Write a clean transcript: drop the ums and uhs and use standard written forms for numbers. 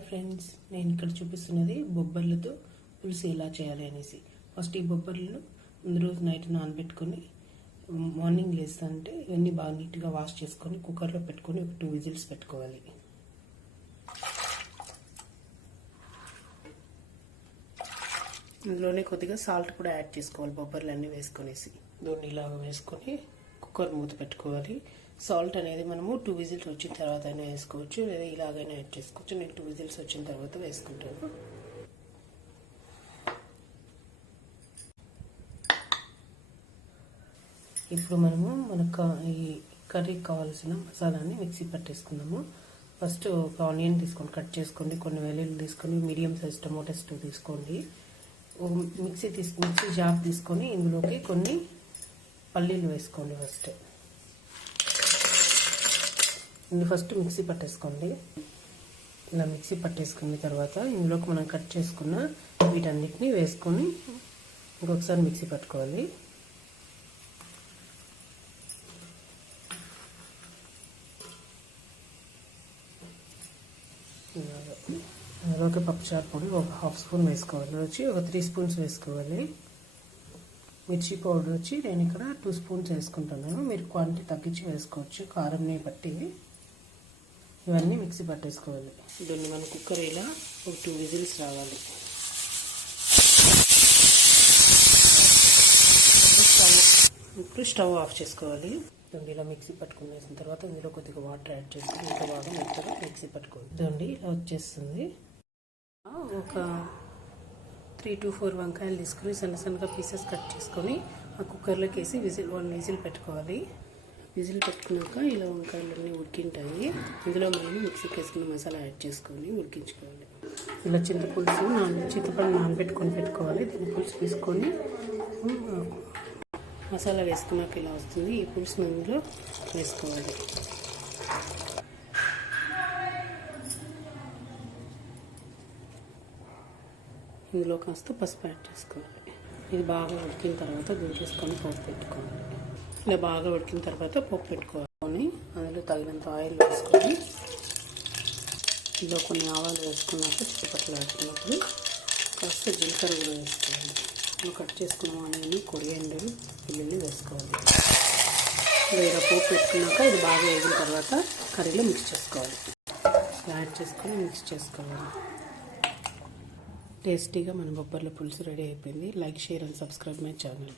Hi friends, నేను ఇక్కడ చూపిస్తున్నది బొబ్బర్లతో పులుసు ఎలా చేయాలి అనేసి. ఫస్ట్ ఈ బొబ్బర్లను ముందు రోజు నైట్ నానబెట్టుకొని మార్నింగ్ లేస్తుంటే ఇవన్నీ బాగా నీట్గా వాష్ చేసుకొని కుక్కర్లో పెట్టుకొని ఒక 2 విజిల్స్ పెట్టుకోవాలి. ఇందులోనే కొద్దిగా సాల్ట్ కూడా యాడ్ చేసుకోవాలి. బొబ్బర్లు అన్నీ వేసుకొనేసి దీన్ని ఇలాగ వేసుకొని కుక్కర్ మూత పెట్టుకోవాలి. సాల్ట్ అనేది మనము 2 విజిల్స్ వచ్చిన తర్వాత అయినా వేసుకోవచ్చు, లేదా ఇలాగైనా యాడ్ చేసుకోవచ్చు. నేను 2 విజిల్స్ వచ్చిన తర్వాత వేసుకుంటాను. ఇప్పుడు మనము ఈ కర్రీకి కావాల్సిన మసాలాని మిక్సీ పట్టేసుకుందాము. ఫస్ట్ ఒక ఆనియన్ తీసుకొని కట్ చేసుకోండి, కొన్ని వెల్లుల్లి తీసుకొని, మీడియం సైజ్ టమోటాస్ 2 తీసుకోండి. మిక్సీ జార్ తీసుకొని ఇందులోకి కొన్ని పల్లీలు వేసుకోండి. ఫస్ట్ మిక్సీ పట్టేసుకోండి. ఇలా మిక్సీ పట్టేసుకున్న తర్వాత ఇందులోకి మనం కట్ చేసుకున్న వీటన్నిటిని వేసుకొని ఇంకొకసారి మిక్సీ పట్టుకోవాలి. అందులోకి పప్పుచారు పొడి ఒక 1/2 స్పూన్ వేసుకోవాలి. ఒక 3 స్పూన్స్ వేసుకోవాలి. మిర్చి పౌడర్ నేను ఇక్కడ 2 స్పూన్స్ వేసుకుంటున్నాను. మీరు క్వాంటిటీ తగ్గించి వేసుకోవచ్చు కారంని బట్టి. ఇవన్నీ మిక్సీ పట్టేసుకోవాలి. దీన్ని మన కుక్కర్ ఇలా ఒక 2 విజిల్స్ రావాలి. ఇప్పుడు స్టవ్ ఆఫ్ చేసుకోవాలి. దీన్ని ఇలా మిక్సీ పట్టుకునేసిన తర్వాత ఇందులో కొద్దిగా వాటర్ యాడ్ చేసుకుని ఇంకా బాగా మెత్తగా మిక్సీ పట్టుకోవాలి. దీన్ని ఇలా వచ్చేస్తుంది. ఒక 3 to 4 వంకాయలు తీసుకొని సన్నగా పీసెస్ కట్ చేసుకొని ఆ కుక్కర్లోకి వేసి 1 విజిల్ పెట్టుకోవాలి. విజిల్ పెట్టుకున్నాక ఇలా వంకాయలన్నీ ఉడికింటాయి. ఇందులో మనం మిక్సీకి వేసుకున్న మసాలా యాడ్ చేసుకొని ఉడికించుకోవాలి. ఇలా చింతపండు నానబెట్టుకొని పెట్టుకోవాలి. దీని పులుసు తీసుకొని మసాలా వేసుకున్నాక ఇలా వస్తుంది. ఈ పులుసుని ఇందులో వేసుకోవాలి. ఇందులో కాస్త పసుపు యాడ్ చేసుకోవాలి. ఇది బాగా ఉడికిన తర్వాత దించేసుకొని పోపు పెట్టుకోవాలి. ఇలా బాగా ఉడికిన తర్వాత పోపు పెట్టుకోవాలి. అందులో తగినంత ఆయిల్ వేసుకొని ఇందులో కొన్ని ఆవాలు వేసుకున్నాక చుట్టుపక్కల ఆడుతున్నప్పుడు కాస్త జీలకర్ర కూడా వేసుకోవాలి. మనం కట్ చేసుకున్న ఆనియన్, కొరియాండర్, వెల్లుల్లి వేసుకోవాలి. ఇలా పోపు పెట్టుకున్నాక ఇది బాగా వేగిన తర్వాత కర్రీలో మిక్స్ చేసుకోవాలి. యాడ్ చేసుకొని మిక్స్ చేసుకోవాలి. టేస్టీగా మన బొబ్బర్ల పులుసు రెడీ అయిపోయింది. Like, share and subscribe my channel.